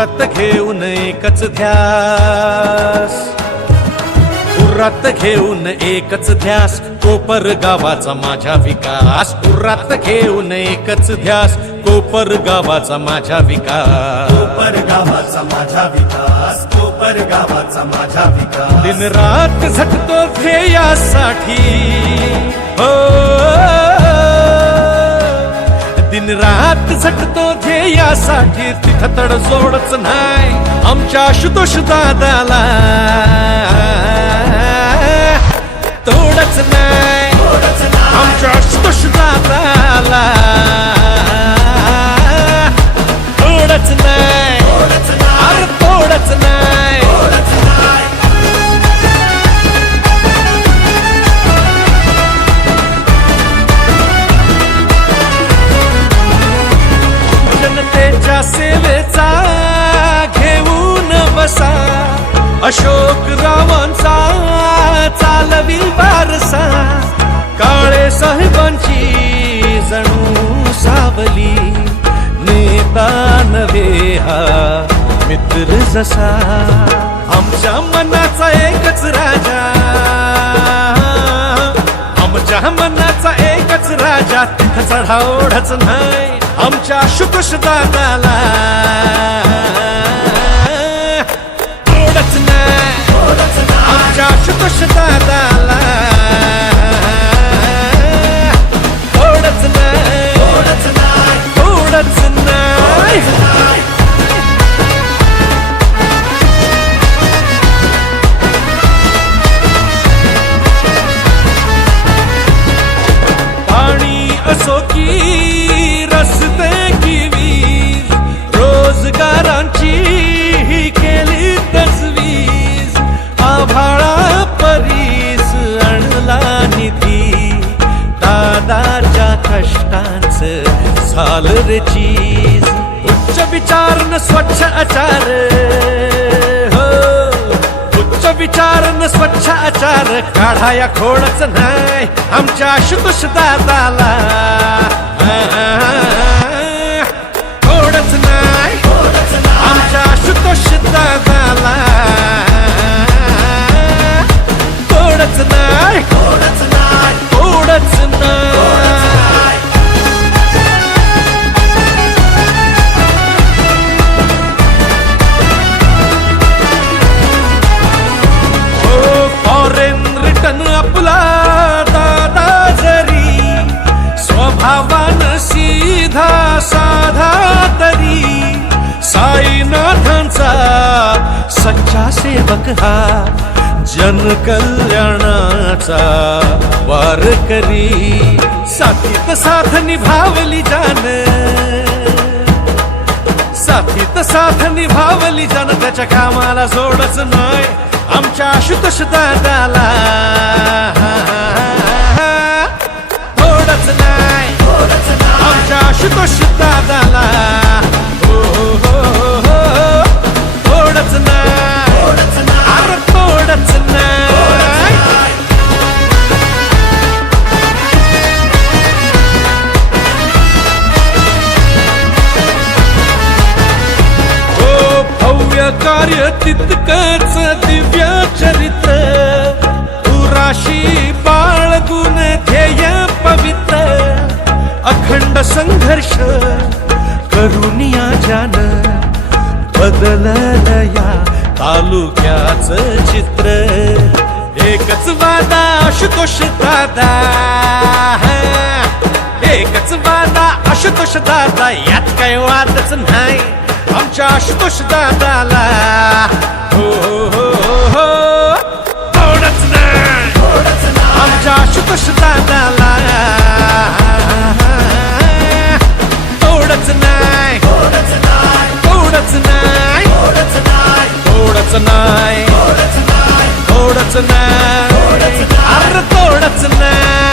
उरात घेऊन एकच ध्यास. उरात घेऊन एकच ध्यास कोपर गावाचा माझा विकास. उरात घेऊन एकच ध्यास कोपर गावाचा माझा विकास. कोपर गावाचा माझा विकास कोपर गावाचा माझा विकास. दिन रात झटतो ध्येयासाठी. हो. आणि रात झटतो ध्येयासाठी तिथं तड जोडच नाही. आमच्या आशुतोष दादाला अशोक रावांचा चालवी बारसा काळे साहेबांची जणू सावली. नेता नवे हा मित्र जसा आमच्या मनाचा एकच राजा. आमच्या मनाचा एकच राजा तिथं चढाओढच नाही आमच्या आशुतोष दादाला दादाच्या कष्टांच झालं रे चीज. उच्च विचार न स्वच्छ आचार. हो. उच्च विचार न स्वच्छ आचार. काढाया खोडच नाही आमच्या आशुतोष दादाला साईनाथांचा सच्चा सेवक हा जनकल्याणाचा वारकरी साथीत साथ निभावली जान साथीत साथ निभावली जन त्याच्या कामाला जोडच नाही आमच्या आशुतोष दादाला. थोडच नाही थोडंच आमच्या आशुतोष दादाला. कार्य तितकच दिव्य चरित्र पुराशी बाळगुण ध्येय पवित्र अखंड संघर्ष करुनिया जान बदललं या तालुक्याच चित्र. एकच वादा आशुतोष दादा. एकच वादा आशुतोष दादा. यात काय वादच नाही. आमच्या आशुतोष दादाला. हो हो हो हो थोडंच नाही. थोडंच नाव आमच्या आशुतोष दादाला. थोडंच नाही थोडंच नाही. थोडंच नाही. थोडंच नाही. थोडंच नाही. अरे थोडंच नाही.